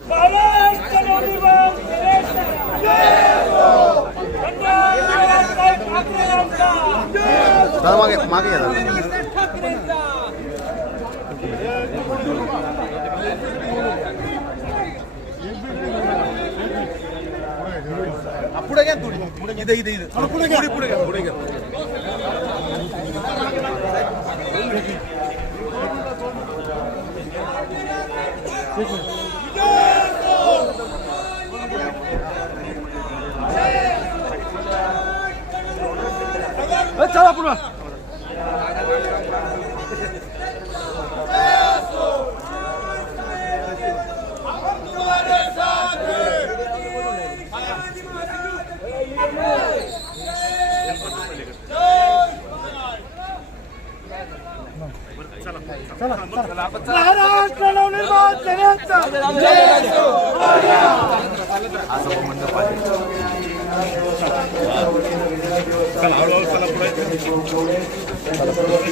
महाराष्ट्र नवनिर्माण सेनेचा पंजाब बाळासाहेब ठाकरे यांचा दादा मागे मागे या दादा. बाळासाहेब ठाकरेंचा पुढे घ्या थोडी इथे इथे इथे पुढे घ्या पुढे घ्या पुढे घ्या महाराष्ट्र नवनिर्माण सेनेचा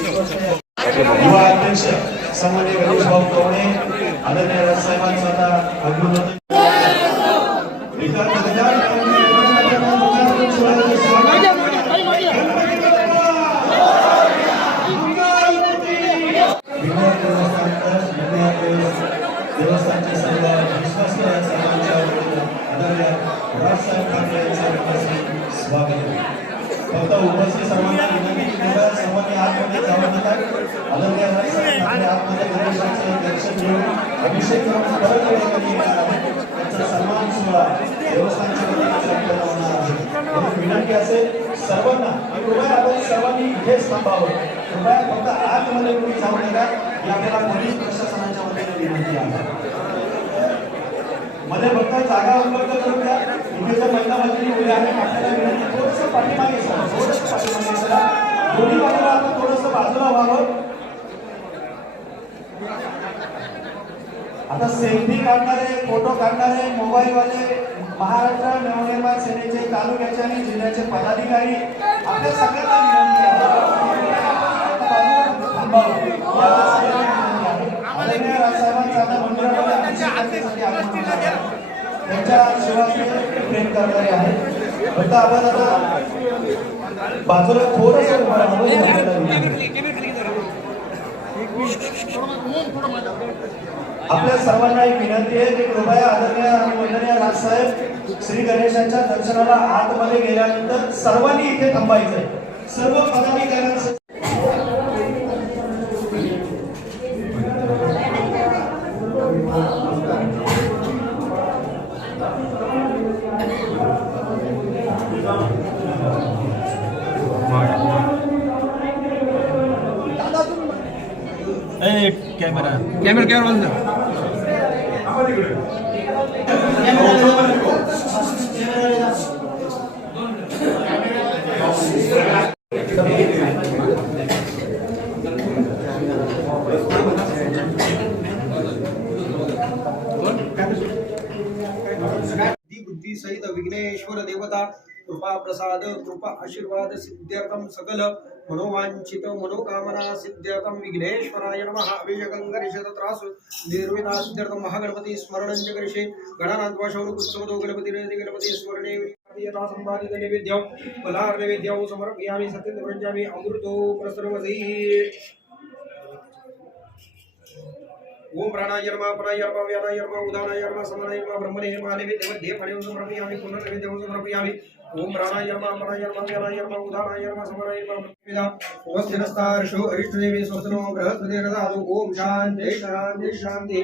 युवा अध्यक्ष सन्मान्य गणेश भाऊ कवणे आदरणीय राजसाहेबांचं आता होतं. एका गजरात गणपती सोहळ्याचं स्वागत. विनोद देवस्थानकर, विनोद देवस्थानचे सर्व विश्वासी राजसाहेबांच्या आदरणीय राजसाहेब ठाकरे यांचं उपस्थित स्वागत आहे. फक्त उपस्थित सर्वांना विनंती की कृपया सर्वांनी आतमध्ये जाऊ नका आदरणीय आणि आपल्या आतमध्ये गणेशाचे दर्शन घेऊन अभिषेक करून परत येणार आहेत. त्यांचा सन्मान सोहळा देवस्थानच्या वतीने संपन्न होणार आहे. म्हणून विनंती असेल सर्वांना कृपया आपण सर्वांनी इथेच थांबावं. कृपया फक्त आतमध्ये कोणी जाऊ नका. ही आपल्याला पोलीस प्रशासनाच्या वतीने विनंती आहे. मध्ये फक्त जागा उपलब्ध करून द्या. इथे जर महिला मंत्री उभे आहे आपल्याला विनंती थोडंसं पाठीमागे सरा थोडंसं पाठीमागे सरा दोन्ही बाजूला आपण थोडंसं बाजूला व्हावं. आता सेल्फी काढणारे फोटो काढणारे मोबाईल वाले महाराष्ट्र नवनिर्माण सेनेचे तालुक्याचे आणि जिल्ह्याचे पदाधिकारी आपल्या सगळ्यांना विनंती आहे. बाजूला त्यांच्या प्रेम करणारे आहेत. फक्त आपण आता बाजूला थोडस उभं राहावं ही आपल्याला विनंती आहे. आपल्या सर्वांना एक विनंती आहे की कृपया आदरणीय आणि वंदनीय राजसाहेब श्री गणेशाच्या दर्शनाला आतमध्ये गेल्यानंतर सर्वांनी इथे थांबायचंय. सर्व पदाधिकाऱ्यांचं कॅमेरा. कॅमेरा बुद्धी बुद्धी सहित विघ्नेश्वर देवता कृपा प्रसाद कृपा आशीर्वाद सिद्ध्यर्थम सकल मनोवांछित मनोकामना सिद्ध्यर्थम विघ्नेश्वराय नमः। अभिषेकं त्रास त्रासु सिद्ध्यर्थम महागणपती स्मरणं च करिष्ये। गणानात्वा शौनकुत्सवतो गणपती स्मरणे यथा संवादित नैवेद्यं। फलार नैवेद्यं समर्पयामि सत्यं प्रजामि अमृतो प्रसर्वसैः। ओम प्राणाय नमः प्राणाय नमः व्यानाय नमः उदानाय नमः समानाय नमः ब्रह्मणे नमः नैवेद्यमध्ये समर्पयामि पुनर्नैवेद्यं समर्पयामि। ओम प्राणायाम प्राणायाम प्राणायाम उदाहरणायाम समरायाम उपस्थितस्तार्षु अरिष्टदेवी स्वस्तनो बृहस्पति रदातु ओम शांति शांति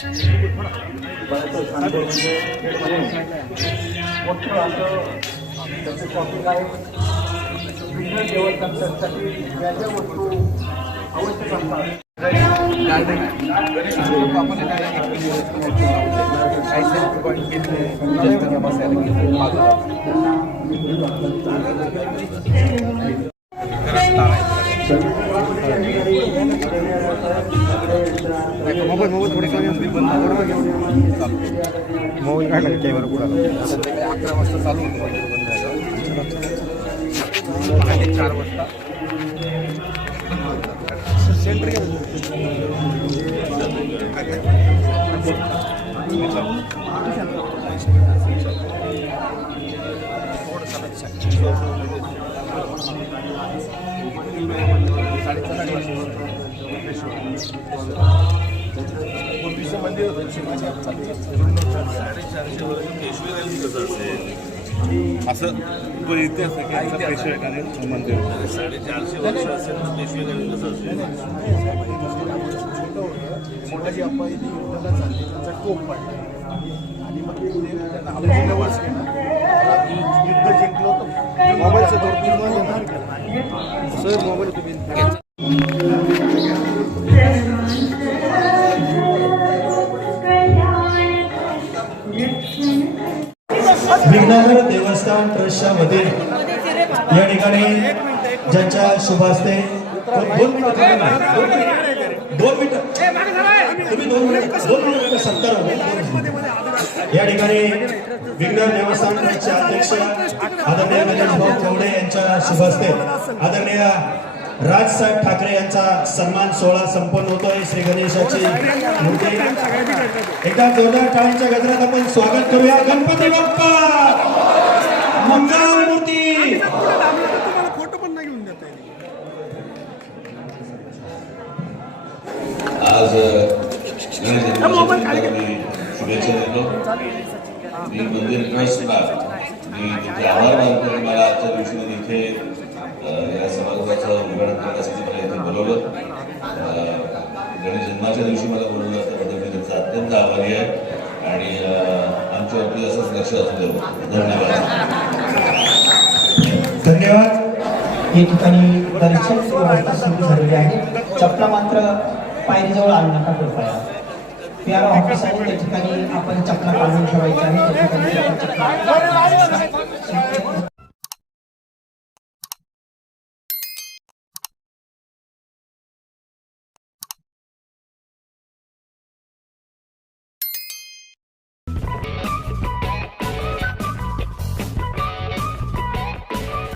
मोठं असं त्याचं शॉपिंग आहे विघ्न देवस्थानसाठी ज्या ज्या वस्तू आवश्यक असतात मोबाईल मोबाईल थोडे कमी पण मोबाईल काढला लागेल कॅमेरा पुढे अकरा वाजता चालू होतो बंद चार वाजता सेंटर असं तो इतिहास आहे मंदिर साडेचारशे वर्ष असेल पेशवेकाने कसं असेल मोठाची अप्पाई ती युद्धाला चालली त्यांचा टोप पडला आणि मग त्यांना आपल्या केला युद्ध मोबाईलचं सर मोबाईल तुम्ही विघ्नहर देवस्थान ट्रस्टच्या वतीने या ठिकाणी ज्यांच्या शुभ हस्ते दोन मिनिटं दोन मिनिटं. तुम्ही दोन मिनिटं. दोन मिनिटं सत्तर या ठिकाणी विघ्न देवस्थान ट्रस्टचे अध्यक्ष आदरणीय गणेश भाऊ चवडे यांच्या शुभ हस्ते आदरणीय राजसाहेब ठाकरे यांचा सन्मान सोहळा संपन्न होतोय श्री गणेशाची मूर्ती एकदा जोरदार टाळ्यांच्या गजरात आपण स्वागत करूया. गणपती बाप्पा! मंगल मूर्ती! आज शुभेच्छा देतो. मी मंदिर ट्रस्टला मी तिथे आभार मानतो मला आजच्या दिवशी इथे अ, या सभागृहाचं करण्यासाठी मला इथे बोलवलं. गणेश जन्माच्या दिवशी मला बोलवलं त्याबद्दल मी त्यांचा अत्यंत आभारी आहे आणि अ, आमच्यावरती असंच लक्ष असू देऊ धन्यवाद. धन्यवाद. या ठिकाणी दर्शन व्यवस्था सुरू झालेली आहे. चपला मात्र पायरीजवळ आणू नका कृपया. प्यारा ऑफिस आहे त्या ठिकाणी आपण चपला काढून ठेवायच्या आहे. त्या ठिकाणी